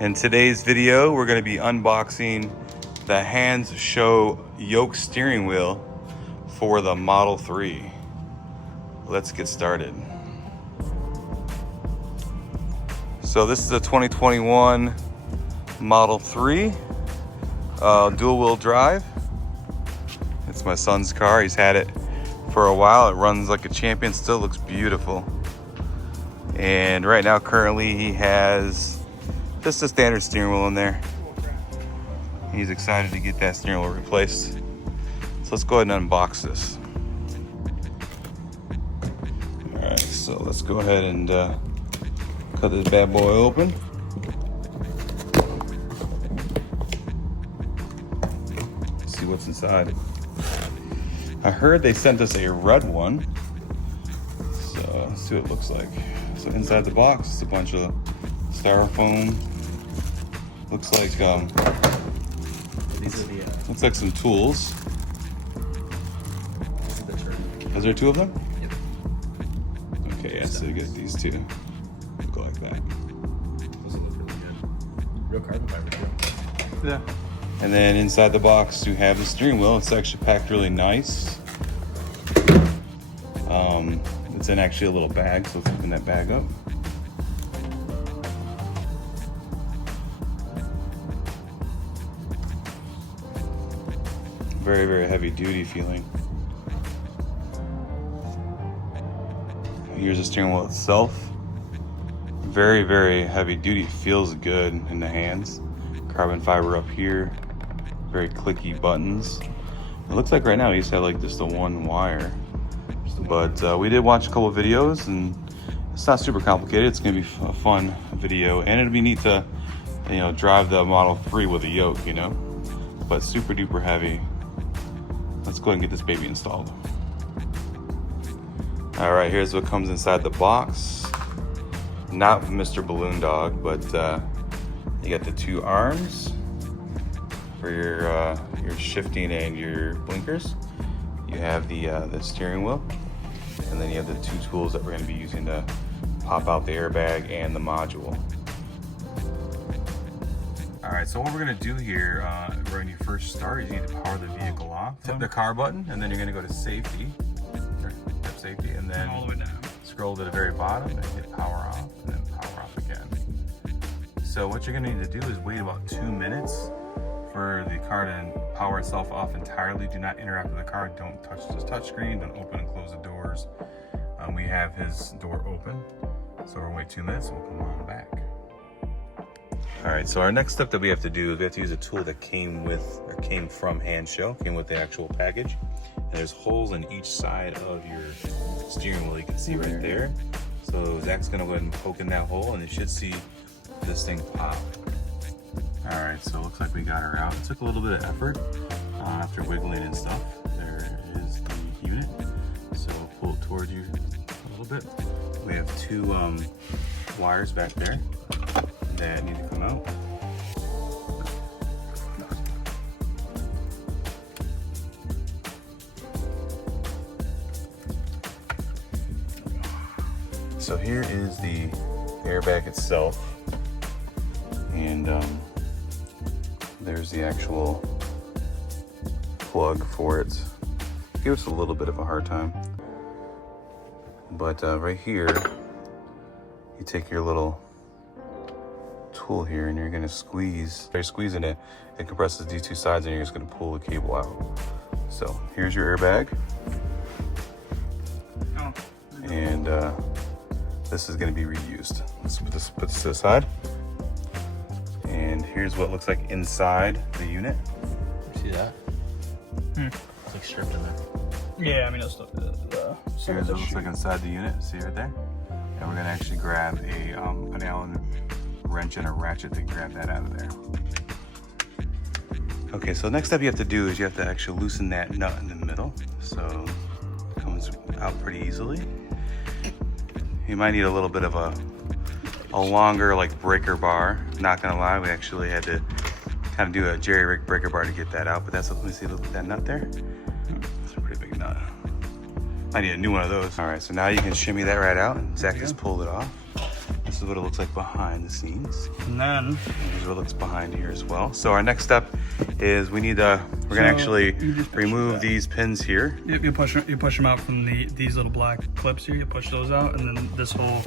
In today's video, we're going to be unboxing the Hands Show Yoke steering wheel for the Model 3. Let's get started. So this is a 2021 Model 3, dual wheel drive. It's my son's car. He's had it for a while. It runs like a champion, still looks beautiful. And right now, currently, he has just a standard steering wheel in there. He's excited to get that steering wheel replaced. So let's go ahead and unbox this. All right, so let's go ahead and cut this bad boy open. See what's inside. I heard they sent us a red one. So let's see what it looks like. So inside the box, it's a bunch of styrofoam. Looks like these are the looks like some tools. this is the turn. Is there two of them? Yep. Okay, yeah, so you get these two. Look like that. Those look really good. Real carbon fiber too. Yeah. And then inside the box you have the steering wheel. It's actually packed really nice. It's in actually a little bag, so let's open that bag up. Very, very heavy duty feeling. Here's the steering wheel itself. Very, very heavy duty. Feels good in the hands. Carbon fiber up here. Very clicky buttons. It looks like right now you just have like just the one wire. But we did watch a couple videos and it's not super complicated. It's gonna be a fun video and it'll be neat to, you know, drive the Model 3 with a yoke, you know, but super duper heavy. Let's go ahead and get this baby installed. All right, here's what comes inside the box. Not Mr. Balloon Dog, but you got the two arms for your shifting and your blinkers. You have the steering wheel, and then you have the two tools that we're going to be using to pop out the airbag and the module. All right, so what we're going to do here, when you first start, is you need to power the vehicle off. Tap the car button, and then you're going to go to safety, or tap safety, and then all the way down. Scroll to the very bottom and hit power off, and then power off again. So what you're going to need to do is wait about 2 minutes for the car to power itself off entirely. Do not interact with the car. Don't touch the touchscreen. Don't open and close the doors. We have his door open, so we're gonna wait 2 minutes and we'll come on back. All right, so our next step that we have to do is we have to use a tool that came from HandShow, came with the actual package. And there's holes in each side of your steering wheel. You can see right there. So Zach's gonna go ahead and poke in that hole, and you should see this thing pop. All right, so it looks like we got her out. It took a little bit of effort after wiggling and stuff. There is the unit. So pull it towards you a little bit. We have two wires back there that need to come out. So here is the airbag itself. And there's the actual plug for it. Give us a little bit of a hard time. But right here, you take your little tool here and you're gonna squeeze. By squeezing it, it compresses these two sides and you're just gonna pull the cable out. So here's your airbag. And this is gonna be reused. Let's put this to the side. And here's what it looks like inside the unit. You see that? It's like stripped in there. Yeah, I mean, it's the Here's what it looks like inside the unit. See right there? And we're gonna actually grab an Allen wrench and a ratchet to grab that out of there. Okay, so next step you have to do is you have to actually loosen that nut in the middle. So it comes out pretty easily. You might need a little bit of a longer like breaker bar. Not gonna lie, we actually had to kind of do a jerry rig breaker bar to get that out, but that's, let me see, look at that nut there. It's a pretty big nut. I need a new one of those. All right, so now you can shimmy that right out, and Zach just pulled it off. This is what it looks like behind the scenes. And then And here's what it looks behind here as well. So our next step is we're gonna actually remove these pins here. Yep, you push them out from these little black clips here. You push those out, and then this whole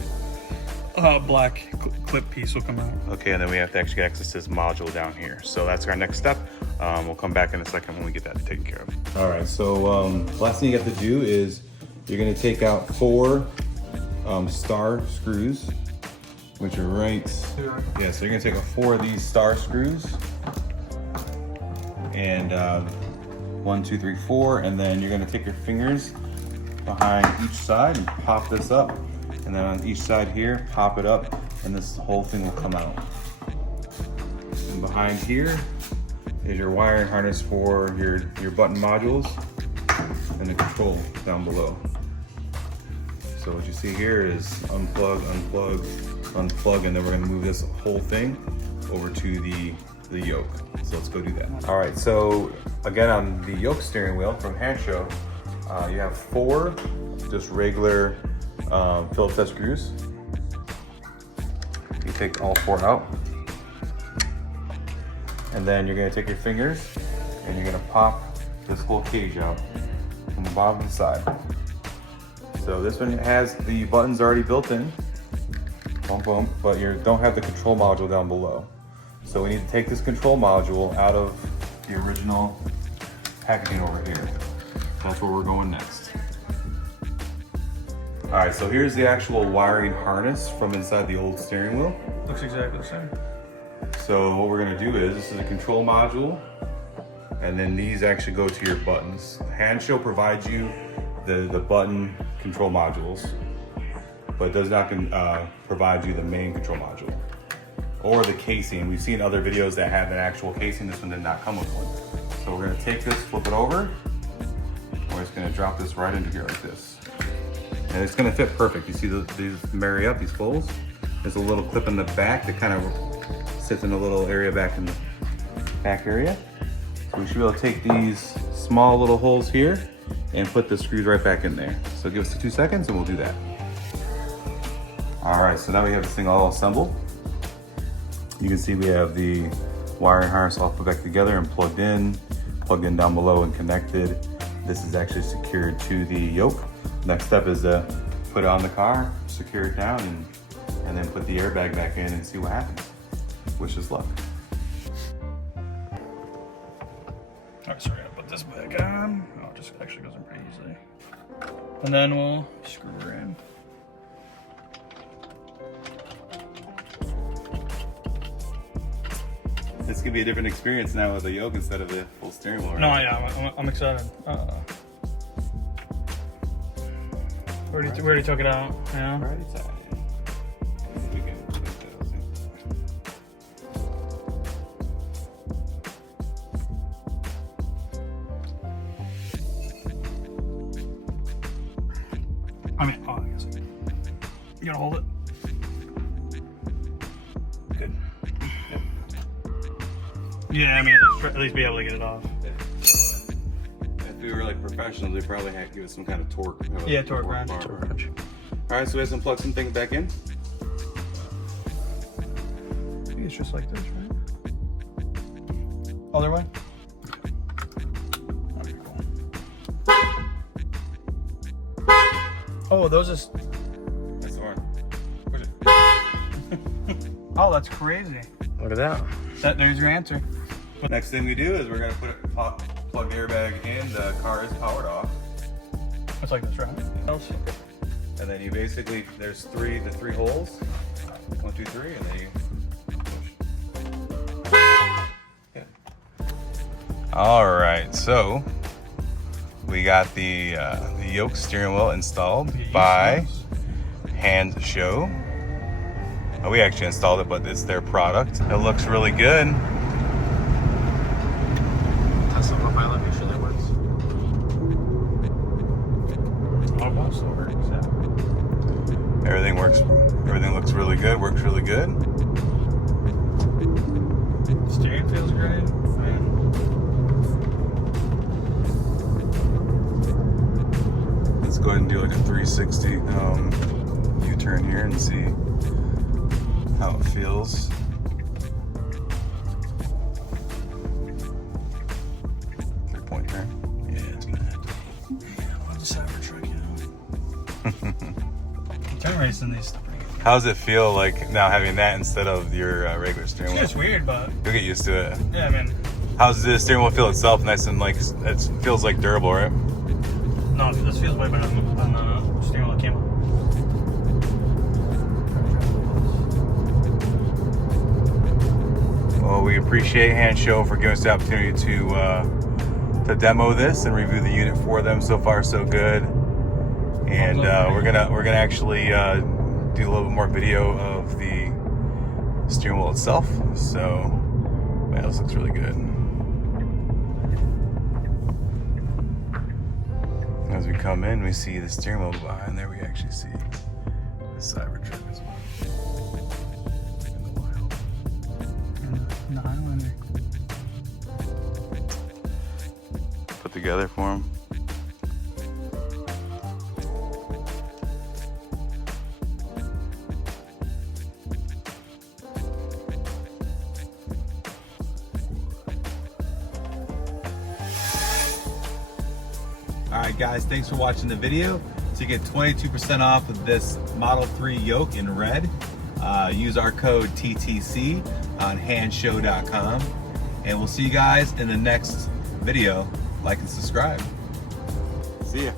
black clip piece will come out. Okay, and then we have to actually get access to this module down here. So that's our next step. We'll come back in a second when we get that taken care of. All right, so last thing you have to do is you're gonna take out 4 star screws, which are right here. Yeah, so you're gonna take 4 of these star screws, and 1, 2, 3, 4, and then you're gonna take your fingers behind each side and pop this up, and then on each side here, pop it up, and this whole thing will come out. And behind here is your wiring harness for your button modules and the control down below. So what you see here is unplug, unplug, unplug, and then we're gonna move this whole thing over to the yoke. So let's go do that. All right, so again on the yoke steering wheel from HandShow, you have 4 just regular Phillips head screws. You take all 4 out. And then you're gonna take your fingers and you're gonna pop this whole cage out from the bottom of the side. So this one has the buttons already built in, boom, boom, but you don't have the control module down below. So we need to take this control module out of the original packaging over here. That's where we're going next. All right, so here's the actual wiring harness from inside the old steering wheel. Looks exactly the same. So what we're gonna do is, this is a control module, and then these actually go to your buttons. HandShow provides you the button control modules, but it does not provide you the main control module or the casing. We've seen other videos that have an actual casing. This one did not come with one. So we're gonna take this, flip it over, and we're just gonna drop this right into here like this. And it's gonna fit perfect. You see these marry up, these holes? There's a little clip in the back that kind of sits in a little area back in the back area. So we should be able to take these small little holes here and put the screws right back in there. So give us 2 seconds and we'll do that. All right, so now we have this thing all assembled. You can see we have the wiring harness all put back together and plugged in down below and connected. This is actually secured to the yoke. Next step is to put it on the car, secure it down, and then put the airbag back in and see what happens. Wish us luck. All right, so we're gonna put this back on. Oh, it just actually goes in pretty easily. And then we'll screw her in. This could be a different experience now with the yoke instead of the full steering wheel. Right? No, yeah, I'm excited. We already took it out. Yeah. Alright, it's out. We can take those in. I mean, I guess. You gotta hold it. Good. Yeah, I mean, at least be able to get it off. If we were like professionals, they probably had to give us some kind of torque. Yeah, torque wrench. All right, so we have to plug some things back in. I think it's just like this, right? Other way? Okay, cool. Oh, those is. That's the one. Push it. Oh, that's crazy. Look at that. There's your answer. Next thing we do is we're gonna plug the airbag in. The car is powered off. It's like this, right? And then you basically, there's the three holes. 1, 2, 3, and then you push. Good. All right, so we got the yoke steering wheel installed by Hands Show. We actually installed it, but it's their product. It looks really good. Test on the pilot, make sure that works. Unbox still works, yeah. Everything works. Everything looks really good. Works really good. Steering feels great. Let's go ahead and do like a 360 U-turn here and see how it feels. Three-point turn. Yeah, it's gonna have to. Yeah, I'll just have her truck out. Turn rates in these stuff. How does it feel like now having that instead of your regular steering wheel? It's weird, but You'll get used to it. yeah, I mean, How's the steering wheel feel itself? Nice and like it feels like durable, right? no, this feels way better than the steering wheel that came up. Well, we appreciate HandShow for giving us the opportunity to demo this and review the unit for them. So far, so good. And we're gonna actually do a little bit more video of the steering wheel itself. So, man, this looks really good. As we come in, we see the steering wheel behind there. We actually see the Cybertruck as well. In the wild. No, I don't want Put together for him. Alright guys, thanks for watching the video. To get 22% off of this Model 3 yoke in red, use our code TTC on handshow.com. And we'll see you guys in the next video. Like and subscribe. See ya.